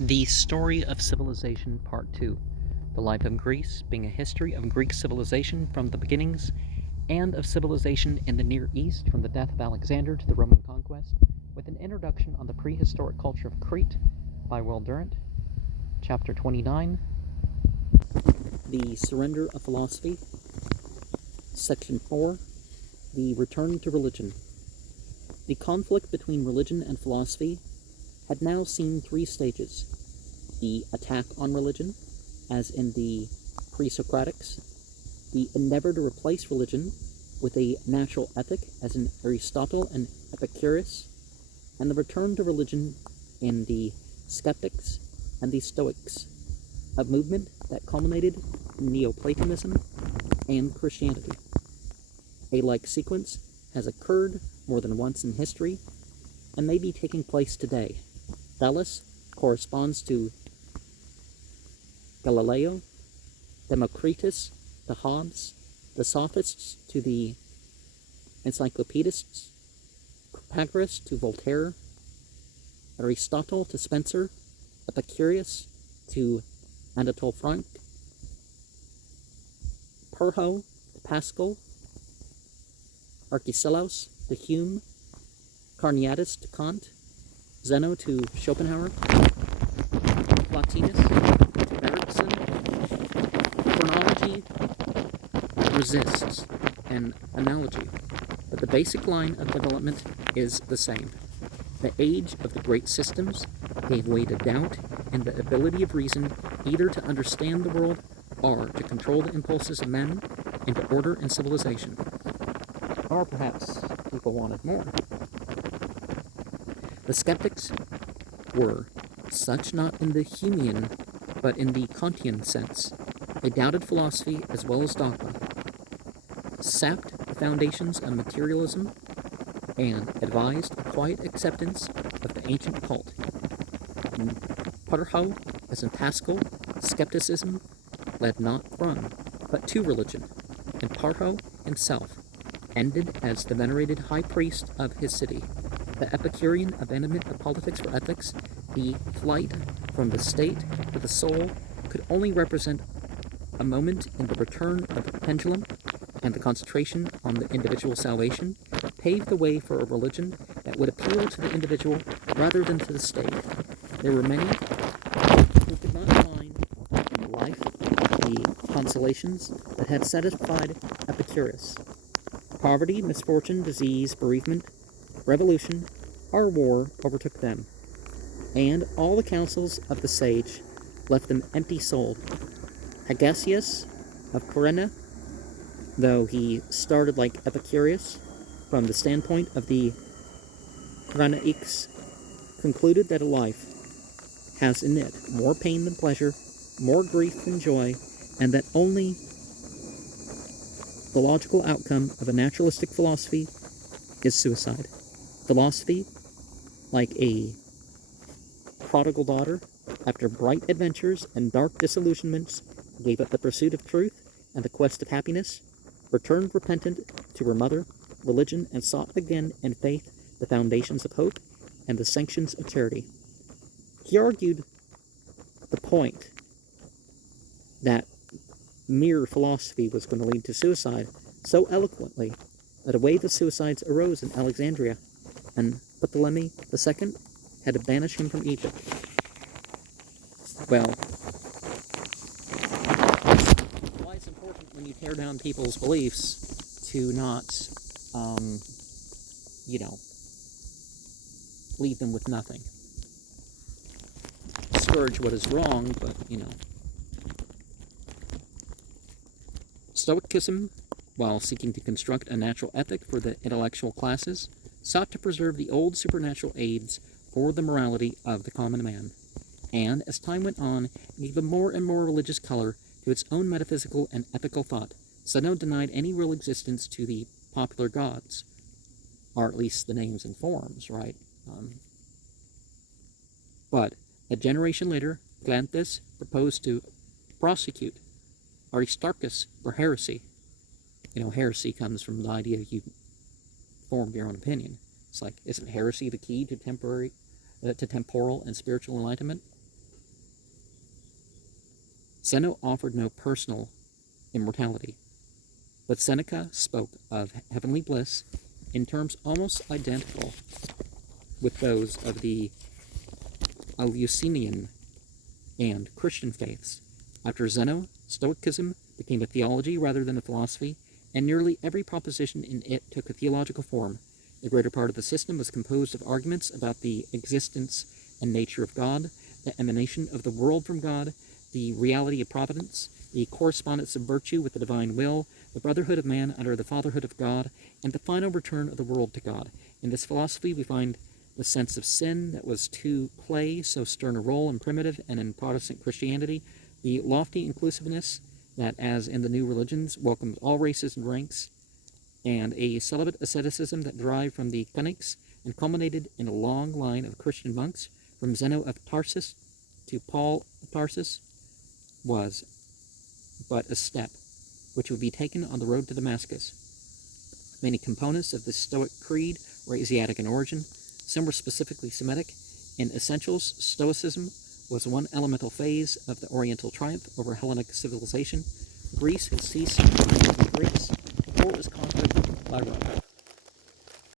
The Story of Civilization, Part 2. The Life of Greece, being a history of Greek civilization from the beginnings, and of civilization in the Near East from the death of Alexander to the Roman conquest, with an introduction on the prehistoric culture of Crete by Will Durant. Chapter 29. The Surrender of Philosophy. Section 4. The Return to Religion. The conflict between religion and philosophy had now seen three stages: the attack on religion, as in the pre-Socratics, the endeavor to replace religion with a natural ethic, as in Aristotle and Epicurus, and the return to religion in the Skeptics and the Stoics, a movement that culminated in Neoplatonism and Christianity. A like sequence has occurred more than once in history and may be taking place today. Thales corresponds to Galileo, Democritus to Hobbes, the Sophists to the Encyclopedists, Protagoras to Voltaire, Aristotle to Spencer, Epicurus to Anatole France, Pyrrho to Pascal, Arcesilaus to Hume, Carneades to Kant, Zeno to Schopenhauer, Plotinus to Bergson. Chronology resists an analogy, but the basic line of development is the same. The age of the great systems gave way to doubt and the ability of reason either to understand the world or to control the impulses of men into order and civilization. Or perhaps people wanted more. The skeptics were such not in the Humean, but in the Kantian sense. They doubted philosophy as well as dogma, sapped the foundations of materialism, and advised a quiet acceptance of the ancient cult. In Pyrrho, as in Pascal, skepticism led not from, but to religion, and Pyrrho himself ended as the venerated high priest of his city. The Epicurean abandonment of politics for ethics, the flight from the state to the soul, could only represent a moment in the return of the pendulum, and the concentration on the individual salvation paved the way for a religion that would appeal to the individual rather than to the state. There were many who could not find in life the consolations that had satisfied Epicurus. Poverty, misfortune, disease, bereavement, revolution, or war overtook them, and all the counsels of the sage left them empty-souled. Hegesias of Corinna, though he started like Epicurus from the standpoint of the XXIX, concluded that a life has in it more pain than pleasure, more grief than joy, and that only the logical outcome of a naturalistic philosophy is suicide. Philosophy, like a prodigal daughter, after bright adventures and dark disillusionments, gave up the pursuit of truth and the quest of happiness, returned repentant to her mother, religion, and sought again in faith the foundations of hope and the sanctions of charity. He argued the point that mere philosophy was going to lead to suicide so eloquently that a wave of suicides arose in Alexandria, and Ptolemy II had to banish him from Egypt. Well, why it's important when you tear down people's beliefs to not, leave them with nothing. Discourage what is wrong, but, Stoicism, while seeking to construct a natural ethic for the intellectual classes, sought to preserve the old supernatural aids for the morality of the common man, and, as time went on, gave a more and more religious color to its own metaphysical and ethical thought. Zeno denied any real existence to the popular gods, or at least the names and forms, right? But a generation later, Cleanthes proposed to prosecute Aristarchus for heresy. Heresy comes from the idea you form your own opinion. It's like, isn't heresy the key to temporal and spiritual enlightenment? Zeno offered no personal immortality, but Seneca spoke of heavenly bliss in terms almost identical with those of the Eleusinian and Christian faiths. After Zeno, Stoicism became a theology rather than a philosophy, and nearly every proposition in it took a theological form. The greater part of the system was composed of arguments about the existence and nature of God, the emanation of the world from God, the reality of providence, the correspondence of virtue with the divine will, the brotherhood of man under the fatherhood of God, and the final return of the world to God. In this philosophy we find the sense of sin that was to play so stern a role in primitive and in Protestant Christianity, the lofty inclusiveness that, as in the new religions, welcomes all races and ranks, and a celibate asceticism that derived from the XXIX and culminated in a long line of Christian monks from Zeno of Tarsus to Paul of Tarsus, was but a step which would be taken on the road to Damascus. Many components of the Stoic creed were Asiatic in origin. Some were specifically Semitic. In essentials, Stoicism was one elemental phase of the Oriental triumph over Hellenic civilization. Greece had ceased to be the Greeks before it was conquered by Rome.